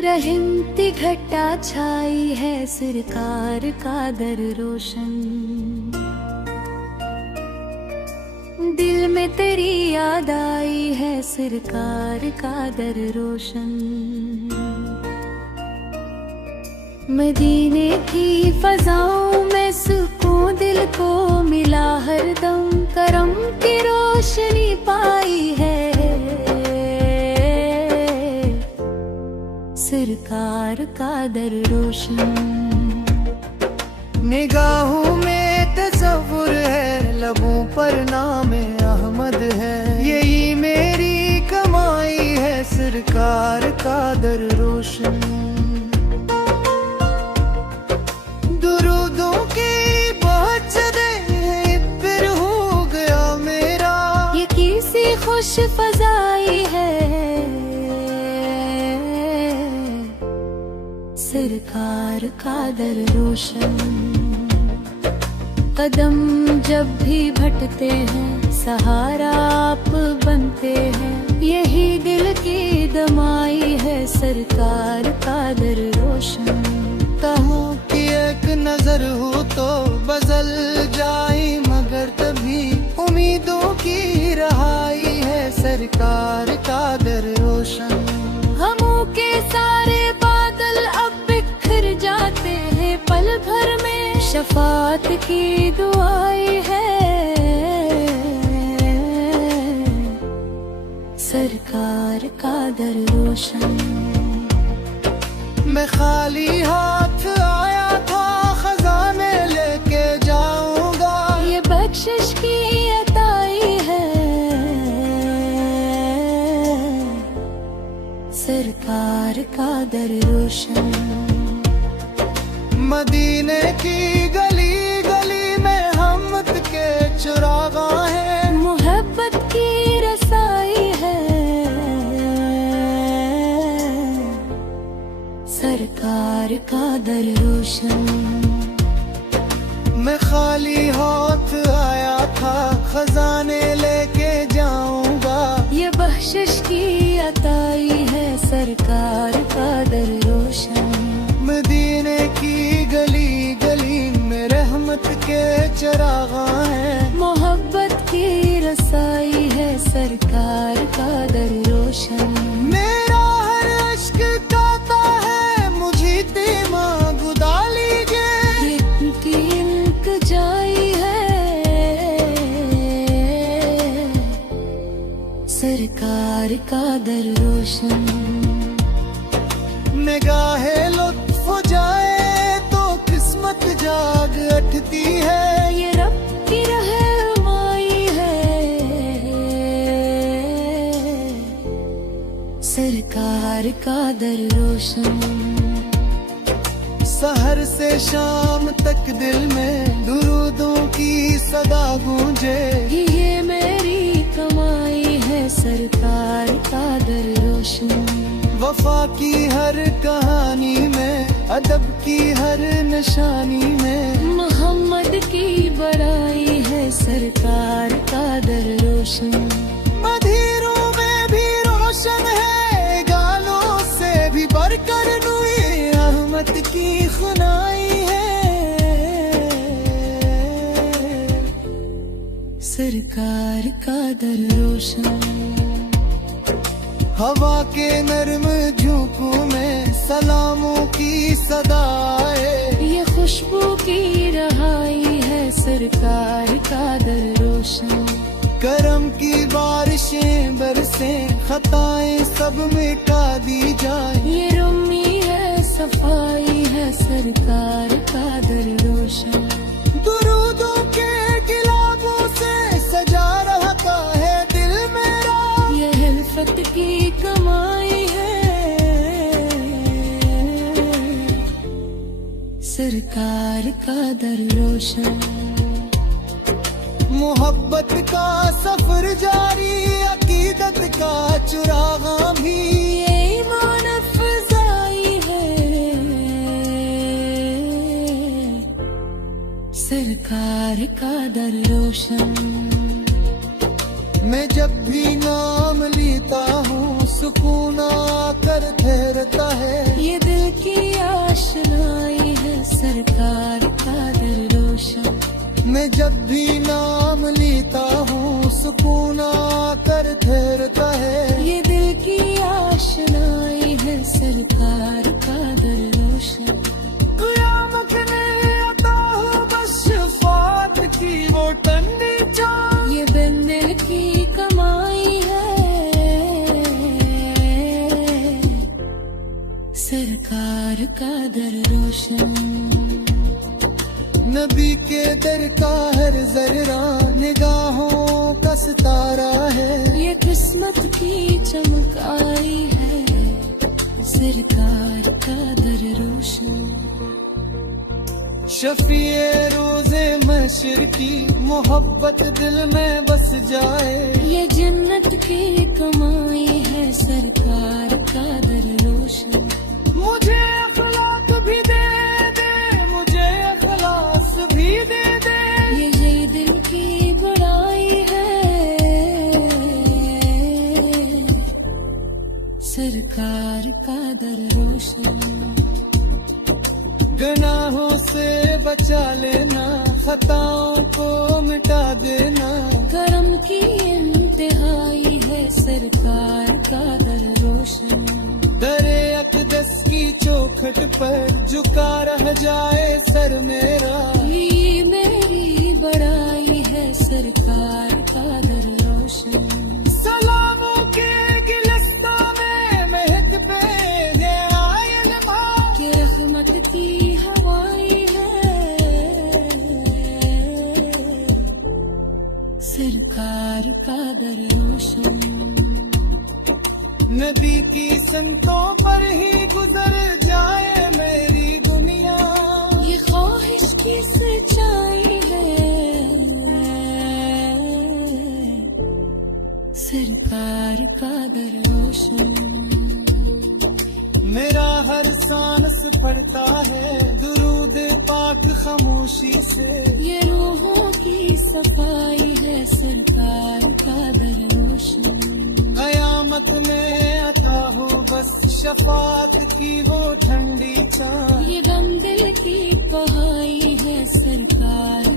रहमती घटा छाई है सरकार का दर रोशन। दिल में तेरी याद आई है सरकार का दर रोशन। मदीने की फजाओं में सुकून दिल को मिला हरदम। करम की रोशनी पाई है सरकार का दर रोशन। निगाहों में तसव्वुर है, लबों पर नाम अहमद है। यही मेरी कमाई है सरकार का दर रोशन। दुरूदों की बहुत सदे फिर हो गया मेरा। ये किसी खुश फजाई है सरकार का दर रोशन। कदम जब भी भटते हैं सहारा आप बनते हैं। यही दिल की दमाई है सरकार का दर रोशन। कहूँ कि एक नजर हो तो बदल जाए, मगर तभी उम्मीदों की रहाई है सरकार का दर रोशन। हमों के सारे बादल अब बिखर जाते हैं पल भर में। शफात की दुआई है सरकार का दर रोशन। मैं खाली हाथ आया था, खजाने लेके जाऊंगा। ये बख्शिश की अताई है सरकार का दर रोशन। मदीने की गली गली में हमत के चुरागा है। मोहब्बत की रसाई है सरकार का दर रोशन। मैं खाली हाथ आया था, खजाने लेके जाऊंगा। ये बख्शिश की अताई है सरकार का दर रोशन। मदीने की गली गली में रहमत के चरागा है। मोहब्बत की रसाई है सरकार का दर रोशन। मेरा हर अश्क गाता है मुझे तीमा गुदा लीजिए। इनकी इल्तिजाई है सरकार का दर रोशन। निगाहे लुत्फ हो जाए तो किस्मत जाग उठती है। ये रब की रहनुमाई है सरकार का दर रोशन। सहर से शाम तक दिल में दुरूदों की सदा गूंजे। ये मेरी कमाई है सरकार का दर रोशन। वफा की हर कहानी में, अदब की हर निशानी में मोहम्मद की बड़ाई है सरकार का दर रोशन। मदीरों में भी रोशन है, गालों से भी बढ़कर नूरी अहमद की खुनाई है सरकार का दर रोशन। हवा के नर्म झोंकों में सलामों की सदाए। ये खुशबू की रहाई है सरकार का दर रोशन। करम की बारिशें बरसे, खताएं सब मिटा दी जाए। ये रुमी है सफाई है सरकार का दर रोशन। दुरूदों के गिलाबों से सजा रहता है दिल मेरा। ये हिल्फत की कमाई है सरकार का दर रोशन। मोहब्बत का सफर जारी, अकीदत का चुरागा भी। ये ईमान अफ़ज़ाई है सरकार का दर रोशन। मैं जब भी नाम लेता हूँ सुकून आकर ठहरता है। ये दिल की आशनाई है सरकार का दर रोशन। मैं जब भी नाम लेता हूँ सुकून आकर ठहरता है। ये दिल की आशनाई है सरकार का दर रोशन। क़यामत ने अता हो बस शफ़ाअत की वो ठंडी चाँद। ये बिन दिल की कमाई है सरकार का दर रोशन। नबी के दर का हर जर्रा निगाहों का सितारा है। ये किस्मत की चमक आई है सरकार का दर रोशन। शफीए रोज़े महशर की मोहब्बत दिल में बस जाए। ये जन्नत की कमाई है सरकार का दर रोशन। मुझे अखलाक भी दे दे, मुझे अखलास भी दे दे। ये दिल की बड़ाई है सरकार का दर रोशन। गुनाहों से बचा लेना, खताओं को मिटा देना। करम की इंतहाई है सरकार का दर रोशन। दरे अक़दस की चौखट पर झुका रह जाए सर मेरा। ये मेरी बड़ाई है सरकार का दर रोशन। सलामों के गिलस्तां में महक पे ये आयल माँ कि रहमत की हवाई है सरकार का दर रोशन। नदी की संतों पर ही गुजर जाए मेरी दुनिया। ये ख्वाहिश की सच्चाई है सरकार का दर रोशन। मेरा हर सांस पड़ता है दुरूद पाक खामोशी से। ये रूहों की सफाई है सरकार का दर रोशन। क़यामत में अता हो बस शफ़ाअत की वो ठंडी चाँद। ये गम दिल की बहाई है सरकार